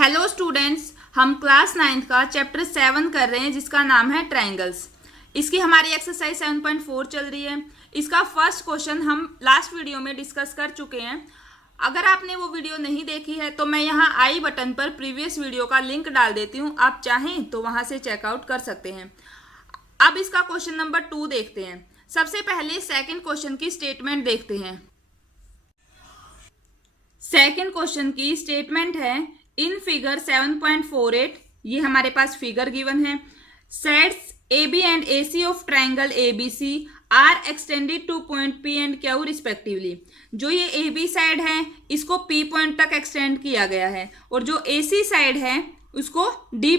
Hello students, हम class 9th का chapter 7 कर रहे हैं जिसका नाम है ट्रायंगल्स। इसकी हमारी एक्सरसाइज 7.4 चल रही है। इसका फर्स्ट क्वेश्चन हम लास्ट वीडियो में डिस्कस कर चुके हैं। अगर आपने वो वीडियो नहीं देखी है तो मैं यहाँ आई बटन पर प्रीवियस वीडियो का लिंक डाल देती हूँ, आप चाहें तो वहाँ से चेकआउट कर सकते हैं। अब इसका क्वेश्चन नंबर 2 देखते हैं। सबसे पहले सेकेंड क्वेश्चन की स्टेटमेंट देखते हैं। सेकेंड क्वेश्चन की स्टेटमेंट है इन फिगर 7.48, ये हमारे पास फिगर गिवन है। Sides AB and AC of triangle ABC are extended to point P and Q respectively. जो ये AB साइड है इसको P पॉइंट तक एक्सटेंड किया गया है और जो AC साइड है उसको D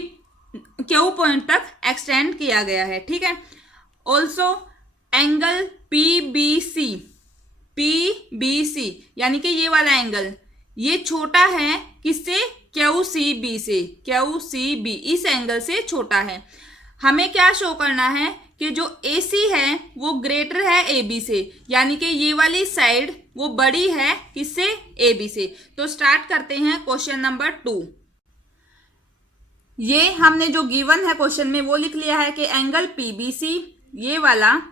Q पॉइंट तक एक्सटेंड किया गया है। ठीक है। ऑल्सो एंगल PBC यानी कि ये वाला एंगल ये छोटा है किससे? QCB से। QCB इस एंगल से छोटा है। हमें क्या शो करना है कि जो AC है वो ग्रेटर है AB से, यानी कि ये वाली साइड वो बड़ी है किससे? AB से। तो स्टार्ट करते हैं क्वेश्चन नंबर 2। ये हमने जो गिवन है क्वेश्चन में वो लिख लिया है कि एंगल PBC ये वाला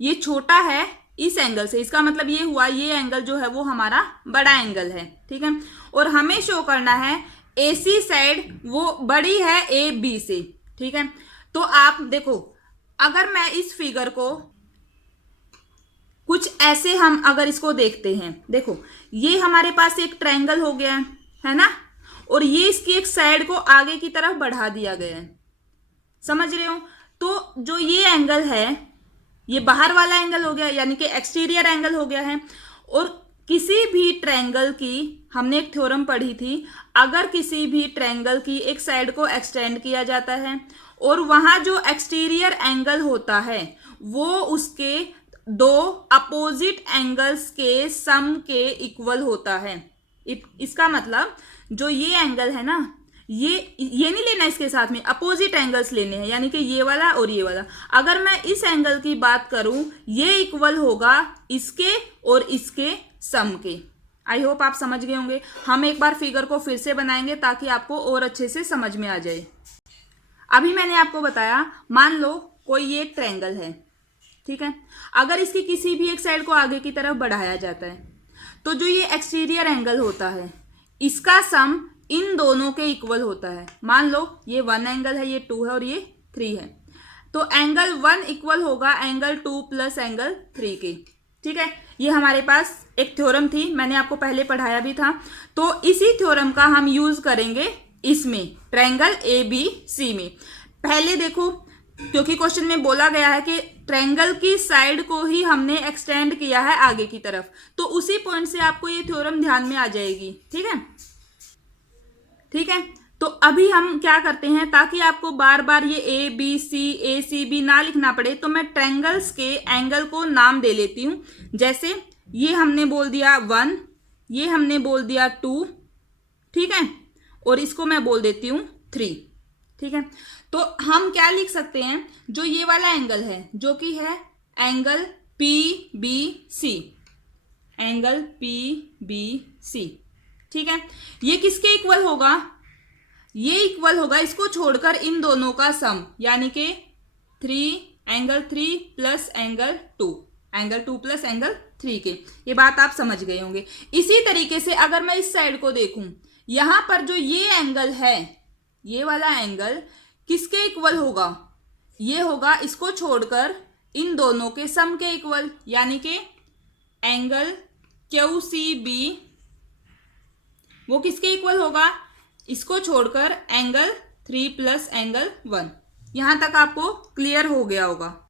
ये छोटा है इस एंगल से। इसका मतलब ये हुआ ये एंगल जो है वो हमारा बड़ा एंगल है। ठीक है। और हमें शो करना है AC साइड वो बड़ी है AB से। ठीक है। तो आप देखो, अगर मैं इस फिगर को कुछ ऐसे हम अगर इसको देखते हैं, देखो ये हमारे पास एक ट्रायंगल हो गया है ना, और ये इसकी एक साइड को आगे की तरफ बढ़ा दिया गया है। समझ रहे हो? तो जो ये एंगल है ये बाहर वाला एंगल हो गया, यानी कि एक्सटीरियर एंगल हो गया है। और किसी भी ट्रायंगल की हमने एक थ्योरम पढ़ी थी, अगर किसी भी ट्रायंगल की एक साइड को एक्सटेंड किया जाता है और वहां जो एक्सटीरियर एंगल होता है वो उसके दो अपोजिट एंगल्स के सम के इक्वल होता है। इसका मतलब जो ये एंगल है ना, ये नहीं लेना, इसके साथ में अपोजिट एंगल्स लेने हैं, यानी कि ये वाला और ये वाला। अगर मैं इस एंगल की बात करूं ये इक्वल होगा इसके और इसके सम के। आई होप आप समझ गए होंगे। हम एक बार फिगर को फिर से बनाएंगे ताकि आपको और अच्छे से समझ में आ जाए। अभी मैंने आपको बताया, मान लो कोई ये एक ट्रायंगल है। ठीक है। अगर इसकी किसी भी एक साइड को आगे की तरफ बढ़ाया जाता है तो जो ये एक्सटीरियर एंगल होता है इसका सम इन दोनों के इक्वल होता है। मान लो ये 1 एंगल है, ये 2 है और ये 3 है, तो एंगल 1 इक्वल होगा एंगल 2 प्लस एंगल 3 के। ठीक है। ये हमारे पास एक थ्योरम थी, मैंने आपको पहले पढ़ाया भी था। तो इसी थ्योरम का हम यूज करेंगे इसमें, ट्रायंगल ABC में। पहले देखो, क्योंकि क्वेश्चन में बोला गया है कि ट्रायंगल की साइड को ही हमने एक्सटेंड किया है आगे की तरफ, तो उसी पॉइंट से आपको ये थ्योरम ध्यान में आ जाएगी। ठीक है। ठीक है। तो अभी हम क्या करते हैं, ताकि आपको बार बार ये ABC ACB ना लिखना पड़े, तो मैं ट्रायंगल्स के एंगल को नाम दे लेती हूं। जैसे ये हमने बोल दिया 1, ये हमने बोल दिया 2, ठीक है, और इसको मैं बोल देती हूं 3। ठीक है। तो हम क्या लिख सकते हैं, जो ये वाला एंगल है जो कि है एंगल PBC, एंगल PBC। ठीक है। ये किसके इक्वल होगा? ये इक्वल होगा इसको छोड़कर इन दोनों का सम, यानी कि 3 plus angle 2, angle 2 plus angle 3 के। ये बात आप समझ गए होंगे। इसी तरीके से अगर मैं इस साइड को देखूं, यहां पर जो ये एंगल है ये वाला एंगल किसके इक्वल होगा? ये होगा इसको छोड़कर इन दोनों के सम के इक्वल, यानी कि एंगल QCB वो किसके इक्वल होगा? इसको छोड़कर एंगल 3 प्लस एंगल 1। यहां तक आपको क्लियर हो गया होगा।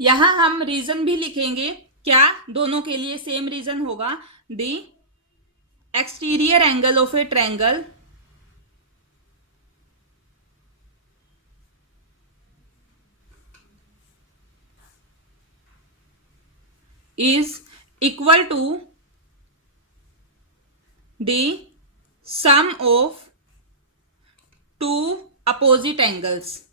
यहां हम रीजन भी लिखेंगे, क्या दोनों के लिए सेम रीजन होगा। The exterior angle of A triangle is equal to the sum of two opposite angles.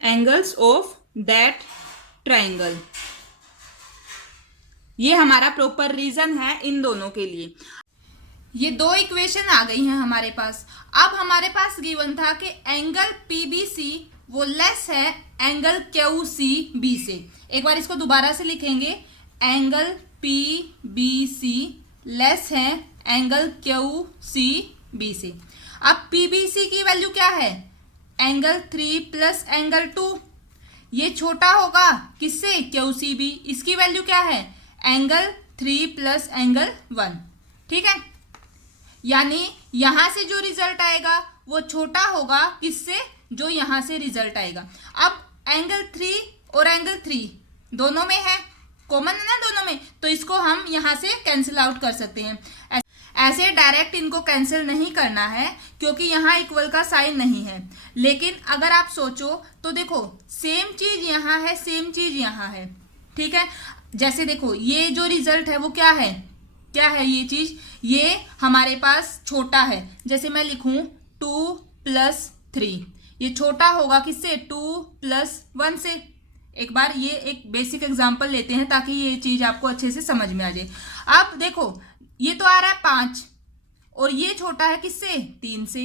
Angles of that triangle. ये हमारा प्रॉपर रीजन है इन दोनों के लिए। ये दो इक्वेशन आ गई हैं हमारे पास। अब हमारे पास गिवन था कि एंगल पीबीसी वो लेस है एंगल क्यूसीबी से। एक बार इसको दोबारा से लिखेंगे, एंगल पीबीसी लेस है एंगल क्यूसीबी से। अब पीबीसी की वैल्यू क्या है, एंगल 3 प्लस एंगल 2। ये छोटा होगा किससे, क्यूसीबी। इसकी वैल्यू क्या है, एंगल 3 प्लस एंगल 1। ठीक है, यानी यहां से जो रिजल्ट आएगा वो छोटा होगा किससे, जो यहां से रिजल्ट आएगा। अब एंगल 3 और एंगल 3 दोनों में है, कॉमन है ना दोनों में, तो इसको हम यहां से कैंसिल आउट कर सकते हैं। ऐसे डायरेक्ट इनको कैंसिल नहीं करना है क्योंकि यहाँ इक्वल का साइन नहीं है। लेकिन अगर आप सोचो तो देखो, सेम चीज यहाँ है, सेम चीज यहाँ है। ठीक है, जैसे देखो ये जो रिजल्ट है वो क्या है, क्या है ये चीज, ये हमारे पास छोटा है। जैसे मैं लिखूं 2 प्लस 3, ये छोटा होगा किससे, 2 प्लस 1 से। एक बार ये एक बेसिक एग्जांपल लेते हैं ताकि ये चीज आपको अच्छे से समझ में आ जाए। अब देखो ये तो आ रहा है 5 और ये छोटा है किससे, 3 से।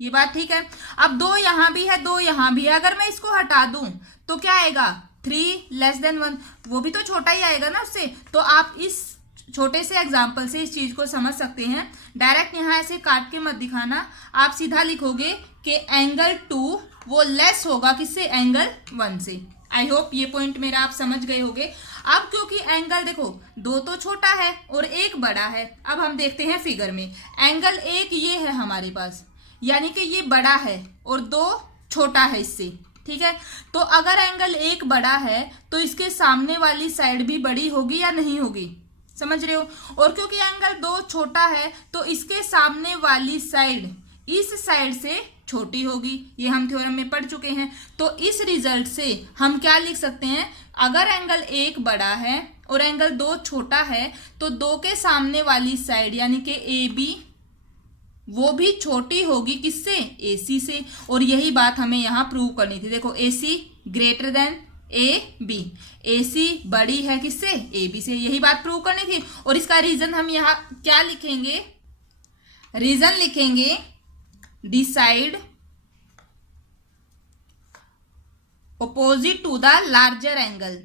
ये बात ठीक है। अब 2 यहाँ भी है, 2 यहाँ भी है। अगर मैं इसको हटा दूं तो क्या आएगा, 3 लेस देन 1, वो भी तो छोटा ही आएगा ना उससे। तो आप इस छोटे से एग्जाम्पल से इस चीज को समझ सकते हैं। डायरेक्ट यहाँ ऐसे काट के मत दिखाना, आप सीधा लिखोगे कि एंगल 2 वो लेस होगा किससे, एंगल 1 से। आई होप ये पॉइंट मेरा आप समझ गए होंगे। अब क्योंकि एंगल देखो 2 तो छोटा है और 1 बड़ा है, अब हम देखते हैं फिगर में। एंगल 1 ये है हमारे पास, यानी कि ये बड़ा है और 2 छोटा है इससे। ठीक है, तो अगर एंगल 1 बड़ा है तो इसके सामने वाली साइड भी बड़ी होगी या नहीं होगी, समझ रहे हो। और क्योंकि एंगल 2 छोटा है तो इसके सामने वाली साइड इस साइड से छोटी होगी, ये हम थ्योरम में पढ़ चुके हैं। तो इस रिजल्ट से हम क्या लिख सकते हैं, अगर एंगल 1 बड़ा है और एंगल 2 छोटा है तो 2 के सामने वाली साइड यानी कि ए बी वो भी छोटी होगी किससे, ए सी से। और यही बात हमें यहाँ प्रूव करनी थी। देखो ए सी ग्रेटर देन ए बी, ए सी बड़ी है किससे, ए बी से, यही बात प्रूव करनी थी। और इसका रीजन हम यहाँ क्या लिखेंगे, रीजन लिखेंगे decide opposite to the larger angle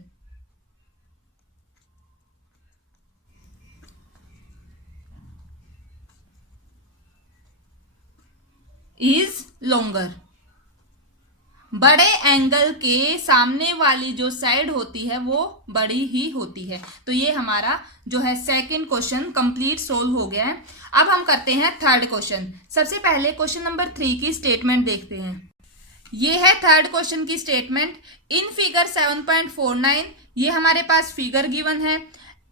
is longer। बड़े एंगल के सामने वाली जो साइड होती है वो बड़ी ही होती है। तो ये हमारा जो है सेकंड क्वेश्चन कंप्लीट सोल्व हो गया है। अब हम करते हैं थर्ड क्वेश्चन। सबसे पहले क्वेश्चन नंबर 3 की स्टेटमेंट देखते हैं। ये है थर्ड क्वेश्चन की स्टेटमेंट। इन फिगर 7.49 ये हमारे पास फिगर गिवन है।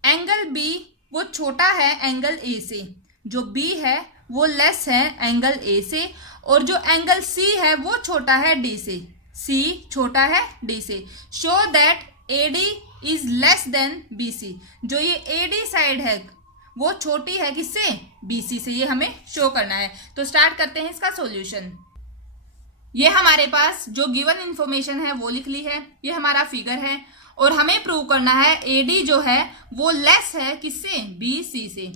एंगल बी वो छोटा है एंगल ए से, जो बी है वो लेस है एंगल ए से, और जो एंगल सी है वो छोटा है डी से, सी छोटा है डी से। Show that A D is less than B C, जो ये ए डी साइड है वो छोटी है किससे, बी सी से। ये हमें शो करना है। तो स्टार्ट करते हैं इसका सॉल्यूशन। ये हमारे पास जो गिवन इंफॉर्मेशन है वो लिख ली है, ये हमारा फिगर है और हमें प्रूव करना है ए डी जो है वो लेस है किससे, बी सी से।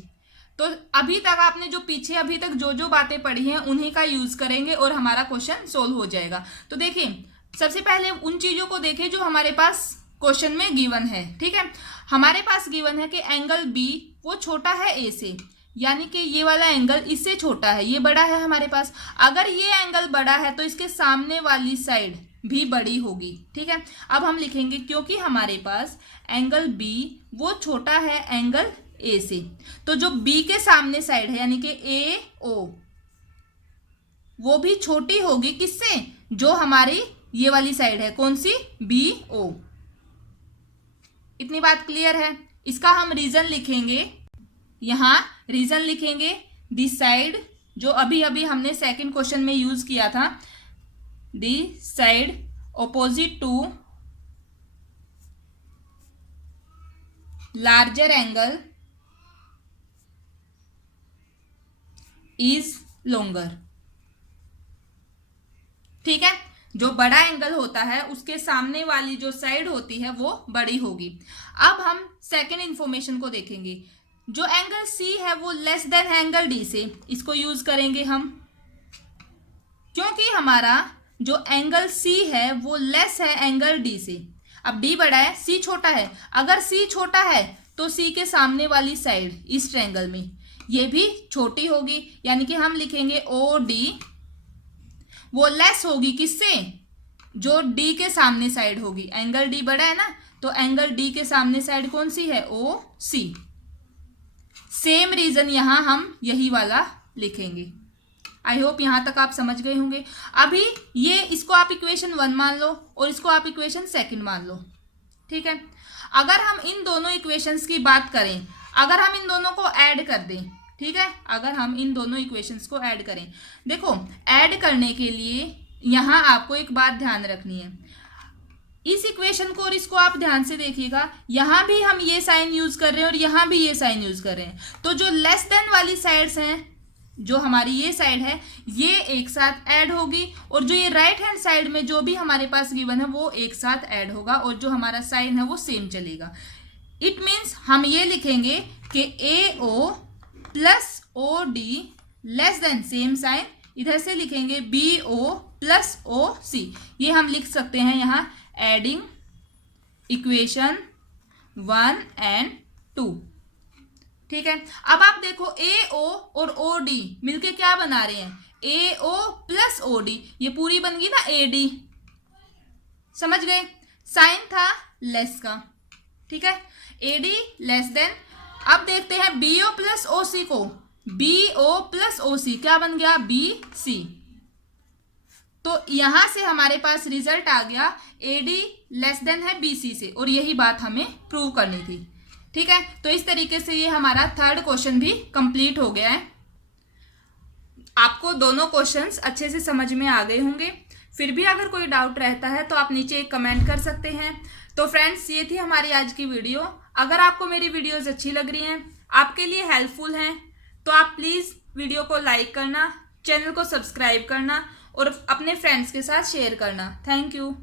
तो अभी तक आपने जो पीछे अभी तक जो जो बातें पढ़ी हैं उन्हीं का यूज करेंगे और हमारा क्वेश्चन सोल्व हो जाएगा। तो देखिए सबसे पहले उन चीजों को देखें जो हमारे पास क्वेश्चन में गिवन है। ठीक है, हमारे पास गिवन है कि एंगल बी वो छोटा है ए से, यानी कि ये वाला एंगल इससे छोटा है, ये बड़ा है हमारे पास। अगर ये एंगल बड़ा है तो इसके सामने वाली साइड भी बड़ी होगी। ठीक है, अब हम लिखेंगे क्योंकि हमारे पास एंगल बी वो छोटा है एंगल ए से, तो जो बी के सामने साइड है यानी कि ए ओ वो भी छोटी होगी किससे, जो हमारी ये वाली साइड है, कौन सी, बी ओ। इतनी बात क्लियर है। इसका हम रीजन लिखेंगे, यहां रीजन लिखेंगे दी साइड जो अभी अभी हमने सेकंड क्वेश्चन में यूज किया था, the side opposite to larger angle is longer. ठीक है, जो बड़ा एंगल होता है उसके सामने वाली जो साइड होती है वो बड़ी होगी। अब हम सेकेंड इंफॉर्मेशन को देखेंगे। जो एंगल सी है वो लेस देन एंगल डी से, इसको यूज करेंगे हम, क्योंकि हमारा जो एंगल सी है वो लेस है एंगल डी से। अब डी बड़ा है, सी छोटा है। अगर सी छोटा है तो सी के सामने वाली साइड इस ट्रायंगल में ये भी छोटी होगी, यानी कि हम लिखेंगे ओ डी, वो लेस होगी किससे, जो डी के सामने साइड होगी। एंगल डी बड़ा है ना, तो एंगल डी के सामने साइड कौन सी है, ओ सी। सेम रीजन यहां हम यही वाला लिखेंगे। आई होप यहां तक आप समझ गए होंगे। अभी ये इसको आप इक्वेशन 1 मान लो और इसको आप इक्वेशन 2 मान लो, ठीक है। अगर हम इन दोनों इक्वेशंस की बात करें, अगर हम इन दोनों को ऐड कर दें, ठीक है, अगर हम इन दोनों इक्वेशंस को ऐड करें, देखो ऐड करने के लिए यहां आपको एक बात ध्यान रखनी है। इस इक्वेशन को और इसको आप ध्यान से देखिएगा, यहां भी हम ये साइन यूज कर रहे हैं और यहां भी ये साइन यूज कर रहे हैं। तो जो लेस देन वाली साइड्स हैं, जो हमारी ये साइड है, ये एक साथ ऐड होगी, और जो ये राइट हैंड साइड में जो भी हमारे पास गिवन है वो एक साथ ऐड होगा, और जो हमारा साइन है वो सेम चलेगा। इट मीन्स हम ये लिखेंगे कि A O plus O D less than same sign, इधर से लिखेंगे बी ओ प्लस ओ सी। ये हम लिख सकते हैं यहाँ एडिंग इक्वेशन 1 एंड 2, ठीक है। अब आप देखो ए ओ और ओ डी मिलके क्या बना रहे हैं, ए ओ प्लस ओ डी, ये पूरी बन गई ना ए डी, समझ गए। साइन था लेस का, ठीक है, ए डी लेस देन। अब देखते हैं बी ओ प्लस ओ सी को, बी ओ प्लस ओ सी क्या बन गया, बी सी। तो यहां से हमारे पास रिजल्ट आ गया ए डी लेस देन है बी सी से, और यही बात हमें प्रूव करनी थी, ठीक है। तो इस तरीके से ये हमारा थर्ड क्वेश्चन भी कंप्लीट हो गया है। आपको दोनों क्वेश्चंस अच्छे से समझ में आ गए होंगे। फिर भी अगर कोई डाउट रहता है तो आप नीचे एक कमेंट कर सकते हैं। तो फ्रेंड्स, ये थी हमारी आज की वीडियो। अगर आपको मेरी वीडियोस अच्छी लग रही हैं, आपके लिए हेल्पफुल हैं, तो आप प्लीज़ वीडियो को लाइक करना, चैनल को सब्सक्राइब करना और अपने फ्रेंड्स के साथ शेयर करना। Thank you.